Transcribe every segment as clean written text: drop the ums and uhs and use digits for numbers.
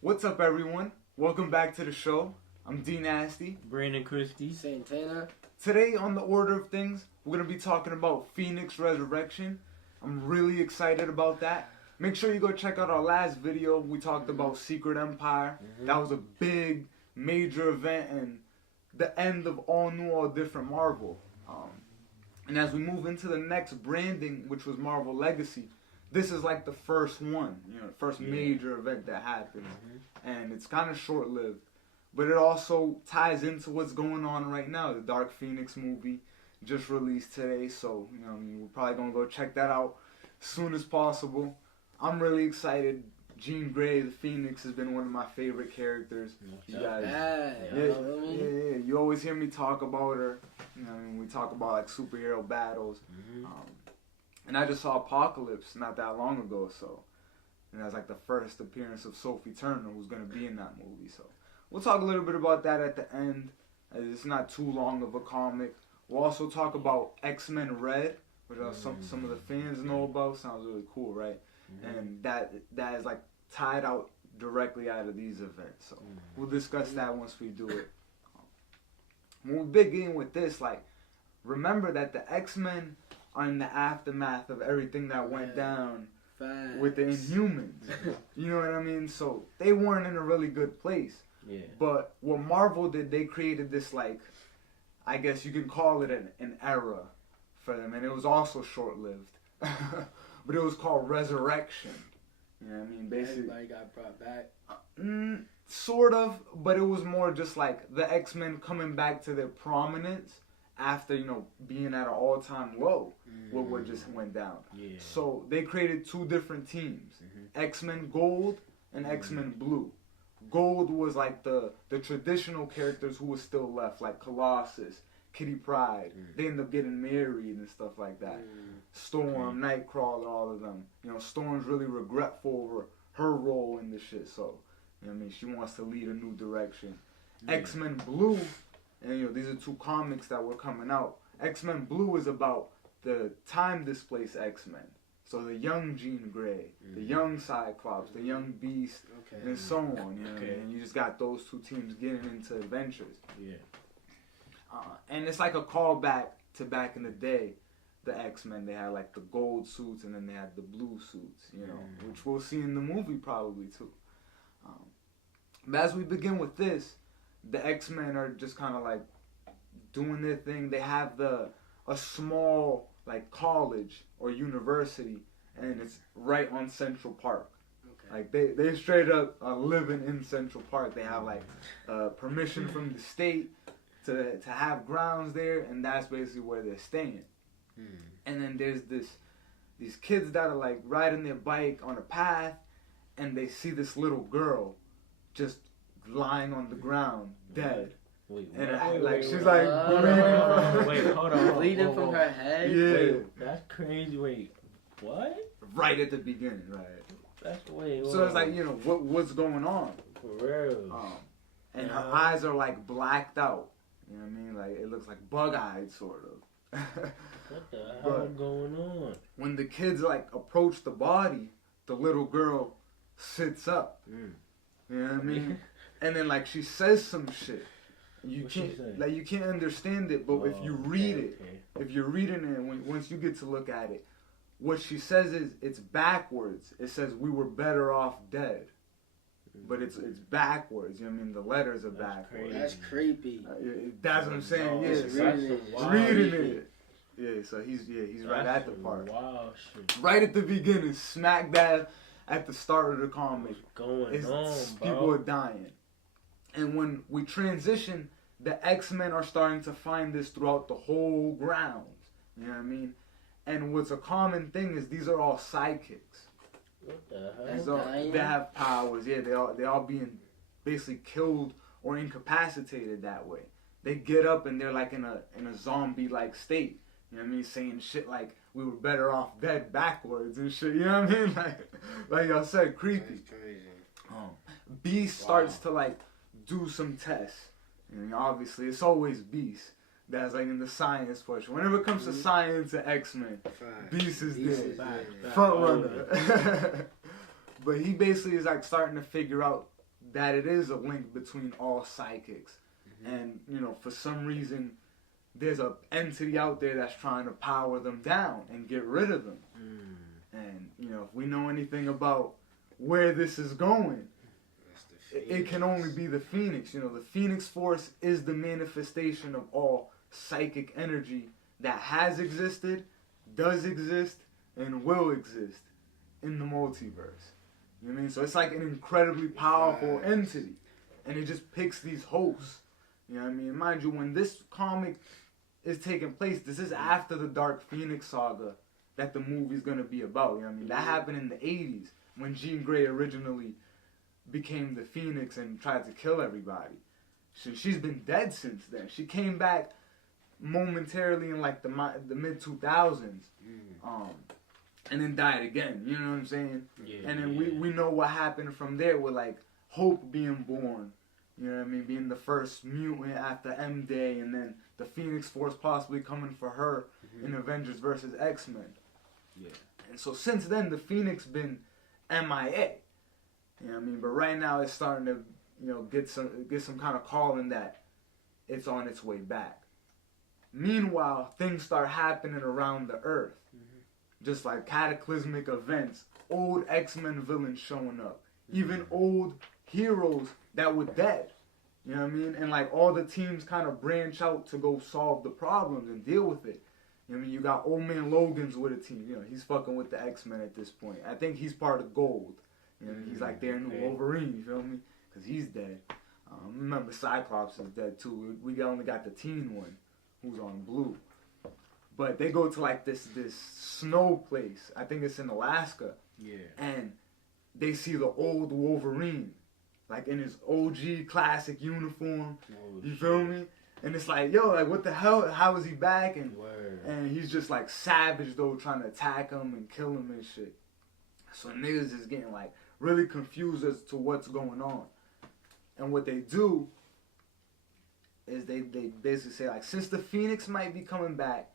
What's up, everyone? Welcome back to the show. I'm D Nasty. Brandon Christie. Santana. Today, on the order of things, we're going to be talking about Phoenix Resurrection. I'm really excited about that. Make sure you go check out our last video. We talked about Secret Empire. That was a big, major event and the end of all new, all different Marvel. And as we move into the next branding, which was Marvel Legacy, this is like the first one, first major event that happens. And it's kind of short-lived. But it also ties into what's going on right now. The Dark Phoenix movie just released today. So, we're probably going to go check that out as soon as possible. I'm really excited. Jean Grey, the Phoenix, has been one of my favorite characters. You guys, you always hear me talk about her. We talk about like superhero battles. And I just saw Apocalypse not that long ago, so that's like the first appearance of Sophie Turner, who's gonna be in that movie. So we'll talk a little bit about that at the end. It's not too long of a comic. We'll also talk about X-Men Red, which some of the fans know about. Sounds really cool, right? And that is like tied out directly out of these events. So we'll discuss that once we do it. When we begin with this, like, remember that the X-Men are in the aftermath of everything that went down with the Inhumans. You know what I mean? So they weren't in a really good place. Yeah. But what Marvel did, they created this, like, I guess you can call it an era for them. And it was also short-lived. But it was called Resurrection. You know what I mean? Basically, everybody got brought back. Sort of, but it was more just like the X-Men coming back to their prominence after, being at an all-time low with what just went down. Yeah. So they created two different teams, X-Men Gold and X-Men Blue. Gold was like the traditional characters who were still left, like Colossus, Kitty Pryde. They ended up getting married and stuff like that. Storm, Nightcrawler, all of them. Storm's really regretful over her role in this shit, so she wants to lead a new direction. X-Men Blue, and these are two comics that were coming out. X-Men Blue is about the time-displaced X-Men. So the young Jean Grey, the young Cyclops, the young Beast, and so on. And you just got those two teams getting into adventures. Yeah. And it's like a callback to back in the day. The X-Men, they had like the gold suits and then they had the blue suits, which we'll see in the movie probably too. But as we begin with this, the X-Men are just kind of like doing their thing. They have a small like college or university, and it's right on Central Park. Like they straight up are living in Central Park. They have like permission from the state to have grounds there, and that's basically where they're staying. And then there's these kids that are like riding their bike on a path, and they see this little girl just lying on the ground, dead. Wait, she's like bleeding. Wait, hold on. Bleeding from her head? Yeah. Wait, that's crazy. Wait, what? Right at the beginning, right? That's way. So it's like, what's going on? For real. And her eyes are like blacked out. You know what I mean? Like it looks like bug-eyed, sort of. What the hell is going on? When the kids like approach the body, the little girl sits up. You know what I mean? And then like she says some shit. You can't understand it, but if you read it, if you're reading it, once you get to look at it, what she says is it's backwards. It says we were better off dead. But it's backwards, I mean? The letters are backwards. That's creepy. That's what I'm saying. Yeah, reading it. Yeah, so he's right at the part. Wow, shit. Right at the beginning, smack dab at the start of the comic. People are dying. And when we transition, the X-Men are starting to find this throughout the whole grounds. You know what I mean? And what's a common thing is these are all psychics. What the hell? They have powers. Yeah, they all being basically killed or incapacitated that way. They get up and they're like in a zombie-like state. You know what I mean? Saying shit like we were better off dead backwards and shit. You know what I mean? Like y'all said, creepy. That's crazy. Beast starts to like do some tests. And obviously, it's always Beast that's like in the science portion. Whenever it comes to science and X-Men, Beast is there. Front runner. But he basically is like starting to figure out that it is a link between all psychics. And, you know, for some reason, there's a entity out there that's trying to power them down and get rid of them. And, you know, if we know anything about where this is going, it can only be the Phoenix. You know, the Phoenix Force is the manifestation of all psychic energy that has existed, does exist, and will exist in the multiverse. You know what I mean? So it's like an incredibly powerful entity. And it just picks these hosts. You know what I mean? Mind you, when this comic is taking place, this is after the Dark Phoenix saga that the movie's going to be about. You know what I mean? That happened in the 80s when Jean Grey originally became the Phoenix and tried to kill everybody. She's been dead since then. She came back momentarily in like the mid-2000s. And then died again. You know what I'm saying? Yeah, and then we know what happened from there with like Hope being born. You know what I mean? Being the first mutant after M-Day, and then the Phoenix Force possibly coming for her in Avengers vs. X-Men. Yeah. And so since then, the Phoenix been MIA. You know what I mean? But right now it's starting to, you know, get some kind of calling that it's on its way back. Meanwhile, things start happening around the Earth. Just like cataclysmic events, old X-Men villains showing up. Even old heroes that were dead. You know what I mean? And like all the teams kind of branch out to go solve the problems and deal with it. You know what I mean? You got old Man Logan's with a team. You know, he's fucking with the X-Men at this point. I think he's part of Gold. You know, he's like their new Wolverine, you feel me? Because he's dead. Remember, Cyclops is dead too. We only got the teen one who's on blue. But they go to like this snow place. I think it's in Alaska. Yeah. And they see the old Wolverine, like in his OG classic uniform. You feel me? And it's like, yo, like what the hell? How is he back? And he's just like savage though, trying to attack him and kill him and shit. So niggas is getting like really confused as to what's going on. And what they do is they basically say like, since the Phoenix might be coming back,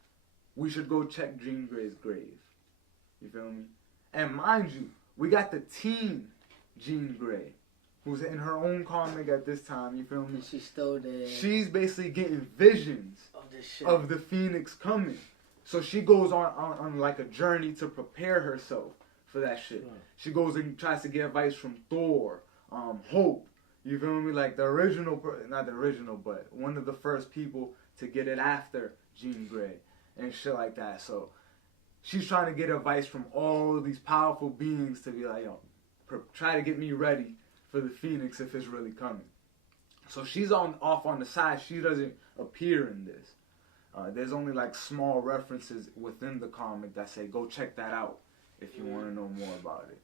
we should go check Jean Grey's grave. You feel me? And mind you, we got the teen Jean Grey, who's in her own comic at this time, you feel me? She's still there. She's basically getting visions Of this shit. of the Phoenix coming. So she goes on like a journey to prepare herself for that shit. She goes and tries to get advice from Thor, Hope. You feel me? Like the original, not the original, but one of the first people to get it after Jean Grey and shit like that. So she's trying to get advice from all these powerful beings to be like, yo, try to get me ready for the Phoenix if it's really coming. So she's off on the side. She doesn't appear in this. There's only like small references within the comic that say, go check that out if you want to know more about it.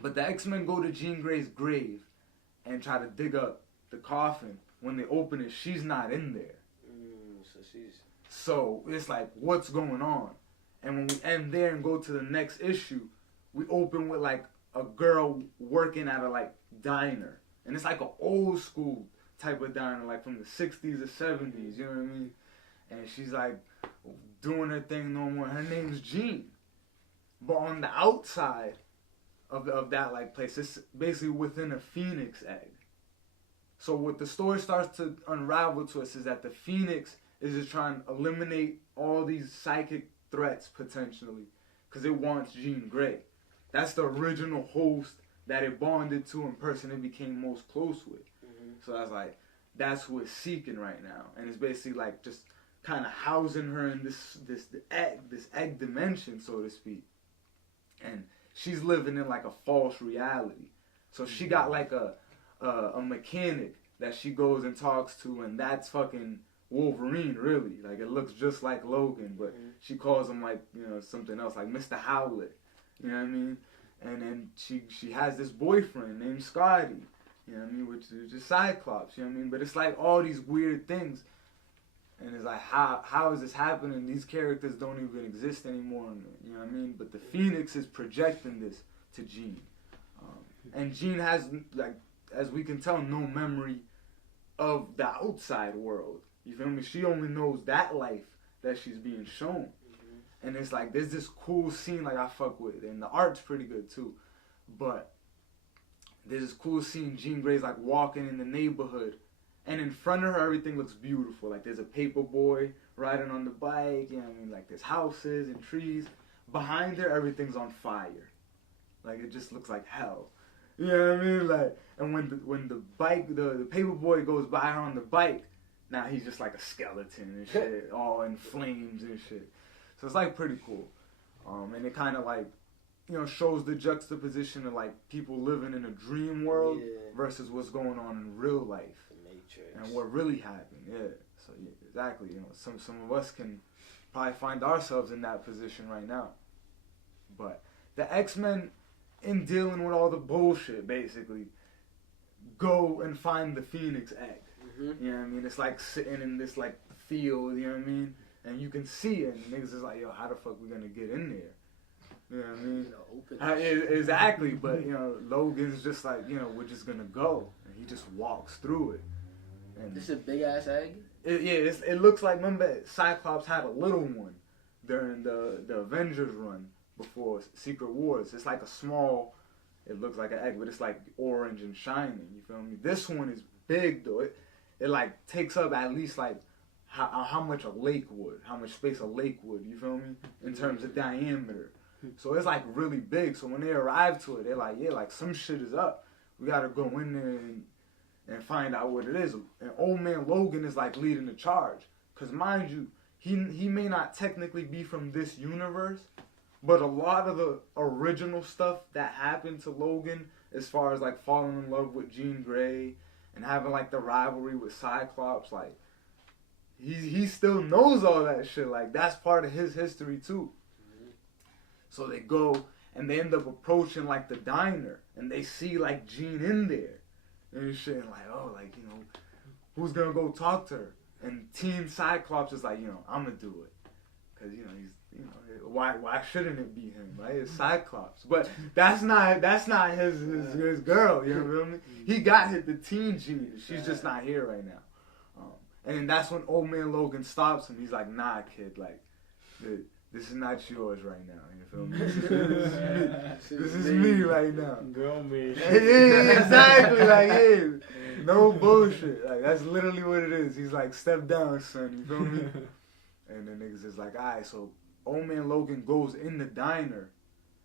But the X-Men go to Jean Grey's grave and try to dig up the coffin. When they open it, she's not in there. So it's like, what's going on? And when we end there and go to the next issue, we open with like a girl working at a like diner. And it's like an old school type of diner, like from the 60s or 70s, you know what I mean? And she's like doing her thing no more. Her name's Jean. But on the outside of that like place, it's basically within a phoenix egg. So what the story starts to unravel to us is that the Phoenix is just trying to eliminate all these psychic threats potentially because it wants Jean Grey. That's the original host that it bonded to and person it became most close with. So that's like, that's who it's seeking right now. And it's basically like just kind of housing her in this egg dimension, so to speak. And she's living in like a false reality. So she got like a mechanic that she goes and talks to, and that's fucking Wolverine, really. Like, it looks just like Logan, but she calls him like, you know, something else, like Mr. Howlett. You know what I mean? And then she has this boyfriend named Scotty, you know what I mean, which is just Cyclops, you know what I mean? But it's like all these weird things. And it's like, how is this happening? These characters don't even exist anymore, you know what I mean? But the Phoenix is projecting this to Jean. And Jean has, like, as we can tell, no memory of the outside world. You feel me? She only knows that life that she's being shown. And it's like, there's this cool scene like I fuck with, and the art's pretty good too. But there's this cool scene. Jean Grey's like walking in the neighborhood, and in front of her, everything looks beautiful. Like there's a paper boy riding on the bike. You know what I mean? Like there's houses and trees. Behind her, everything's on fire. Like it just looks like hell. You know what I mean? Like, and when the bike, the paper boy goes by her on the bike, now he's just like a skeleton and shit, all in flames and shit. So it's like pretty cool. And it kind of like, you know, shows the juxtaposition of like people living in a dream world versus what's going on in real life. The Matrix. And what really happened. Yeah. So yeah, exactly. You know, some of us can probably find ourselves in that position right now. But the X-Men, in dealing with all the bullshit, basically, go and find the Phoenix egg. Mm-hmm. You know what I mean? It's like sitting in this like field, you know what I mean? And you can see it, and niggas is like, yo, how the fuck we gonna get in there? You know what I mean? Exactly, but you know, Logan's just like, you know, we're just gonna go, and he just walks through it. And this is a big ass egg. It looks like, remember, Cyclops had a little one during the Avengers run before Secret Wars. It's like a small, it looks like an egg, but it's like orange and shining. You feel me? This one is big though. It like takes up at least like how much a lake would, how much space a lake would. You feel me? In terms of diameter. So it's like really big. So when they arrive to it, they're like, yeah, like some shit is up. We gotta go in there and find out what it is. And Old Man Logan is like leading the charge. Cause mind you, he may not technically be from this universe, but a lot of the original stuff that happened to Logan, as far as like falling in love with Jean Grey and having like the rivalry with Cyclops, like he still knows all that shit. Like that's part of his history too. So they go and they end up approaching like the diner, and they see like Jean in there and shit, and like, oh, like, you know, who's gonna go talk to her? And Team Cyclops is like, you know, I'm gonna do it, cause you know he's, you know, why shouldn't it be him, right? It's Cyclops, but that's not his girl, you know what I mean? He got the teen Jean, she's just not here right now. And then that's when Old Man Logan stops him. He's like, nah, kid, like, this is not yours right now. You feel me? This is me right now. Girl, man. Yeah, exactly. Like, yeah, no bullshit. Like, that's literally what it is. He's like, step down, son. You feel me? And the niggas is like, alright, so Old Man Logan goes in the diner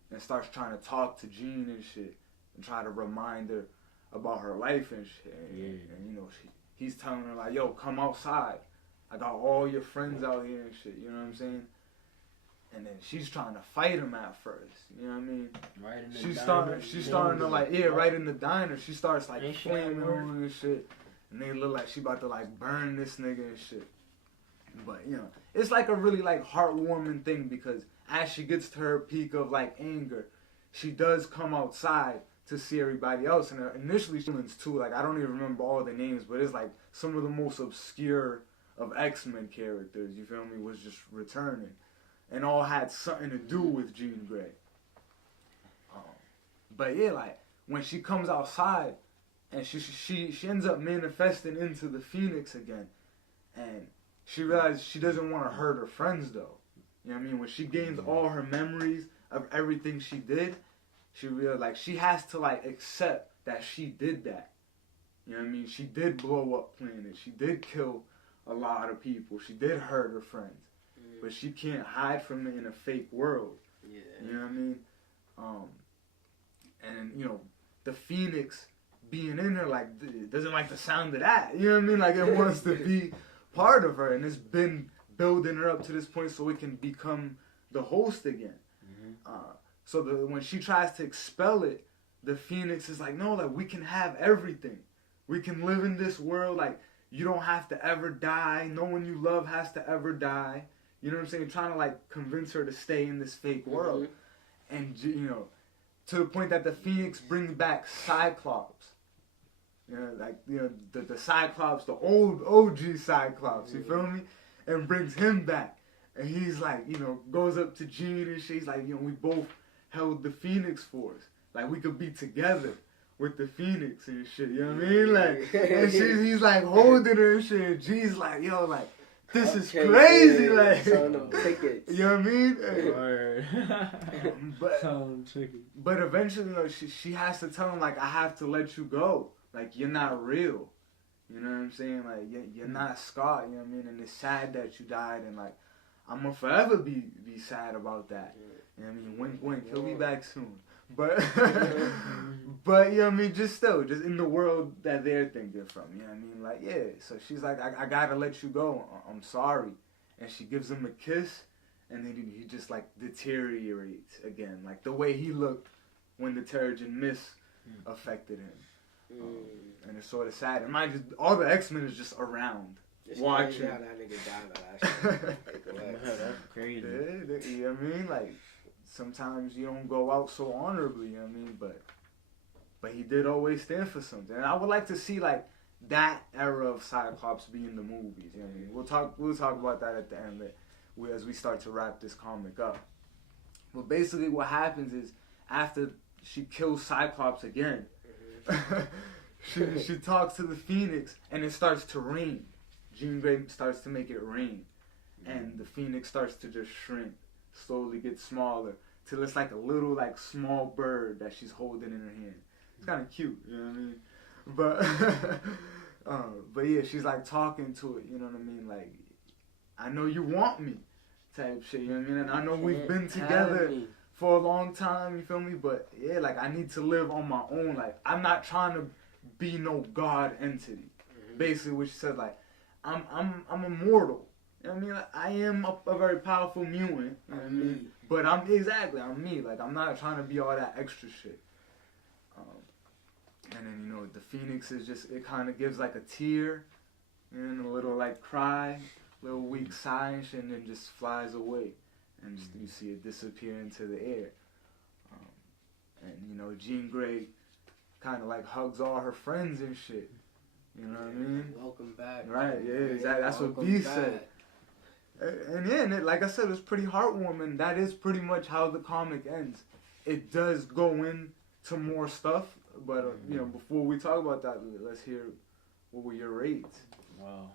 and starts trying to talk to Jean and shit and try to remind her about her life and shit. And you know, he's telling her like, yo, come outside. I got all your friends out here and shit. You know what I'm saying? And then she's trying to fight him at first. You know what I mean? Right in the She's starting to like, right in the diner. She starts like flaming on and shit. And they look like she about to like burn this nigga and shit. But you know, it's like a really like heartwarming thing, because as she gets to her peak of like anger, she does come outside to see everybody else. And initially she was too, like, I don't even remember all the names, but it's like some of the most obscure of X-Men characters, you feel me, was just returning. And all had something to do with Jean Grey. But yeah, like, when she comes outside, and she ends up manifesting into the Phoenix again, and she realizes she doesn't want to hurt her friends, though. You know what I mean? When she gains all her memories of everything she did, she realized, like, she has to, like, accept that she did that. You know what I mean? She did blow up planets. She did kill a lot of people. She did hurt her friends. But she can't hide from it in a fake world. Yeah. You know what I mean? And, you know, the Phoenix being in her, like, it doesn't like the sound of that. You know what I mean? Like, it wants to be part of her. And it's been building her up to this point so it can become the host again. So when she tries to expel it, the Phoenix is like, no, like, we can have everything. We can live in this world. Like, you don't have to ever die. No one you love has to ever die. You know what I'm saying? Trying to, like, convince her to stay in this fake world. And, you know, to the point that the Phoenix brings back Cyclops. You know, like, you know, the Cyclops, the old OG Cyclops, you feel me? And brings him back. And he's like, you know, goes up to Jean and shit. He's like, you know, we both held the Phoenix Force. Like, we could be together with the Phoenix and shit, you know what I mean? Like, and he's like holding her and shit. And Jean's like, yo, like, this is Okay, crazy, yeah, like, selling them tickets. you know what I mean? Word. But Sound tricky. But eventually, you know, she has to tell him, like, I have to let you go. Like, you're not real. You know what I'm saying? Like, you're not Scott, you know what I mean? And it's sad that you died, and, like, I'm going to forever be sad about that. You know what I mean? Wink, wink. He'll be back soon. But, but, you know what I mean? Just in the world that they're thinking from, you know what I mean? Like, yeah. So she's like, I got to let you go. I'm sorry. And she gives him a kiss. And then he just, like, deteriorates again. Like, the way he looked when the Terrigen Mist affected him. And it's sort of sad. And mind you, all the X-Men is just around. It's watching. crazy how that nigga died last year. Like, That's crazy. Yeah, you know what I mean? Like, sometimes you don't go out so honorably, you know what I mean? But he did always stand for something. And I would like to see, like, that era of Cyclops be in the movies, you know what I mean? We'll talk about that at the end as we start to wrap this comic up. But basically what happens is, after she kills Cyclops again, she talks to the Phoenix, and it starts to rain. Jean Grey starts to make it rain. And the Phoenix starts to just shrink, slowly get smaller, till it's like a little, like, small bird that she's holding in her hand. It's kind of cute, you know what I mean? But yeah, she's, like, talking to it, you know what I mean? Like, I know you want me, type shit, you know what I mean? And I know we've been together for a long time, you feel me? But yeah, like, I need to live on my own. Like, I'm not trying to be no god entity. Basically, what she said, like, I'm immortal. You know what I mean? Like, I am a very powerful mutant. You know what I mean? But I'm me. Like, I'm not trying to be all that extra shit. And then, you know, the Phoenix is just, it kind of gives, like, a tear and a little, like, cry, little weak sigh and shit, and then just flies away. And just, you see it disappear into the air. And, you know, Jean Grey kind of, like, hugs all her friends and shit. You know what I mean? Welcome back. Right, yeah, exactly. That's what B said. And yeah, and like I said, it was pretty heartwarming. That is pretty much how the comic ends. It does go into more stuff, but, you know, before we talk about that, let's hear what were your rates. Wow.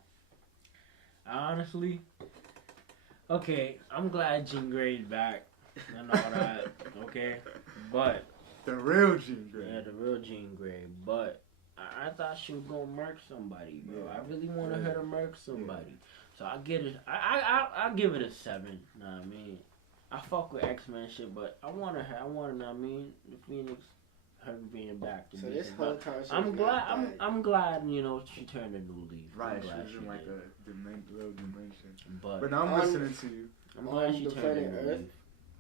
Honestly, okay, I'm glad Jean Grey's back and all that, okay? But... The real Jean Grey. Yeah, the real Jean Grey, but... I thought she was gonna murk somebody, bro. Yeah. I really wanted her to murk somebody. Yeah. So I get it. I give it a 7. Know what I mean? I fuck with X-Men shit, but I wanted her. Know what I mean? The Phoenix, her being back to so me. this whole time I'm glad. I'm glad. You know, she turned a new leaf. Right, she was in like a little dimension. But now I'm listening to you. I'm glad she turned a new leaf.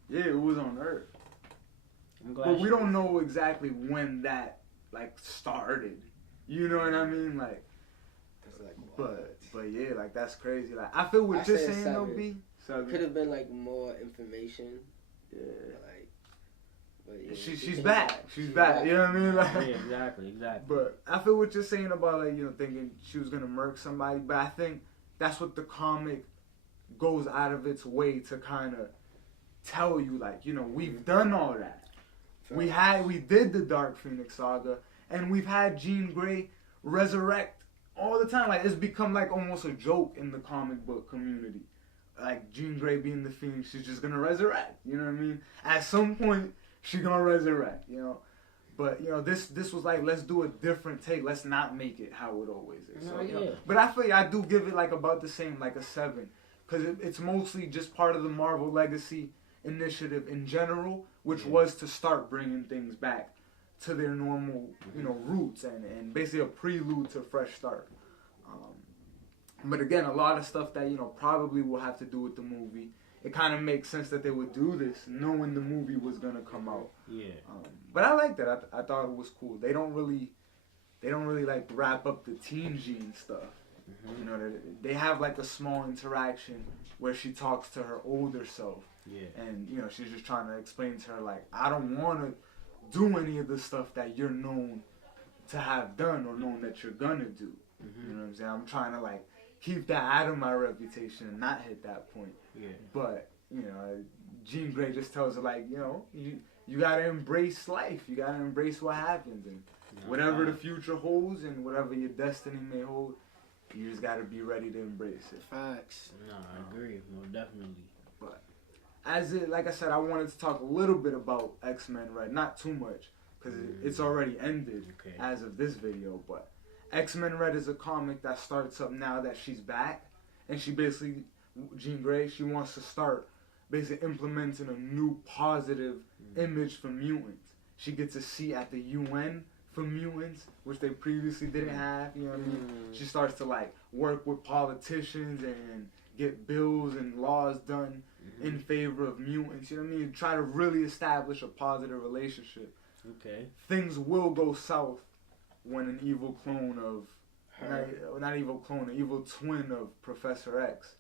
Yeah, it was on Earth. I'm glad. But we don't know exactly when that, like, started. You know what I mean? Like, but yeah, like, that's crazy. Like, I feel what you're saying, though, B. Could have been, like, more information. Yeah. Like, but yeah, she's back. She's back. You know what I mean? Like, yeah, exactly. But I feel what you're saying about, like, you know, thinking she was gonna murk somebody. But I think that's what the comic goes out of its way to kind of tell you, like, you know, we've done all that. We did the Dark Phoenix saga. And we've had Jean Grey resurrect all the time. Like, it's become, like, almost a joke in the comic book community. Like, Jean Grey being the Phoenix, she's just gonna resurrect. You know what I mean? At some point, she's gonna resurrect, you know? But, you know, this was like, let's do a different take. Let's not make it how it always is. So, you know, but I feel like I do give it, like, about the same, like a 7. Because it's mostly just part of the Marvel Legacy initiative in general, which was to start bringing things back to their normal, you know, roots and basically a prelude to a fresh start. But again, a lot of stuff that, you know, probably will have to do with the movie. It kind of makes sense that they would do this knowing the movie was going to come out. Yeah. But I like that. I thought it was cool. They don't really like wrap up the Teen Jean stuff. You know, they have like a small interaction where she talks to her older self. Yeah. And, you know, she's just trying to explain to her, like, I don't want to do any of the stuff that you're known to have done or known that you're gonna do. You know what I'm saying? I'm trying to, like, keep that out of my reputation and not hit that point. Yeah. But, you know, Jean Grey just tells her, like, you know, you gotta embrace life. You gotta embrace what happens and whatever the future holds and whatever your destiny may hold, You just gotta be ready to embrace it. Facts. No, I agree. Most definitely. Like I said, I wanted to talk a little bit about X-Men Red, not too much, because it's already ended as of this video, but X-Men Red is a comic that starts up now that she's back, and she basically, Jean Grey, she wants to start basically implementing a new positive image for mutants. She gets a seat at the UN for mutants, which they previously didn't have, you know what I mean? She starts to like work with politicians and get bills and laws done in favor of mutants, you know what I mean? Try to really establish a positive relationship. Okay. Things will go south when an evil clone of, not evil clone, an evil twin of Professor X,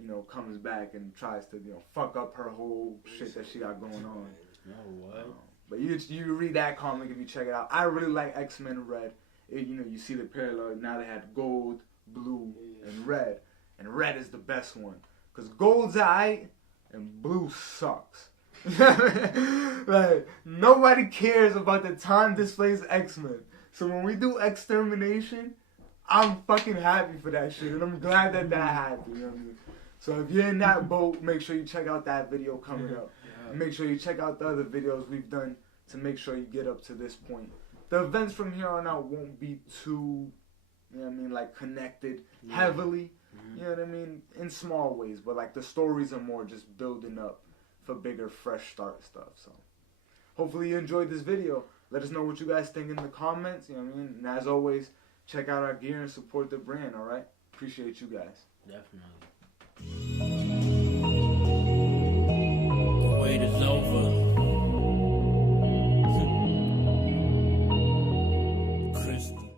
you know, comes back and tries to, you know, fuck up her whole shit that she got going on. No, what? But you read that comic if you check it out. I really like X-Men Red. You know, you see the parallel. Now they had gold, blue, and red. And red is the best one. Because gold's aight and blue sucks. Like, nobody cares about the time displays X-Men. So when we do Extermination, I'm fucking happy for that shit. And I'm glad that happened. You know what I mean? So if you're in that boat, make sure you check out that video coming up. And make sure you check out the other videos we've done to make sure you get up to this point. The events from here on out won't be too, you know what I mean, like connected heavily. You know what I mean? In small ways, but like the stories are more just building up for bigger, fresh start stuff. So hopefully you enjoyed this video. Let us know what you guys think in the comments. You know what I mean? And as always, check out our gear and support the brand, alright? Appreciate you guys. Definitely. The wait is over.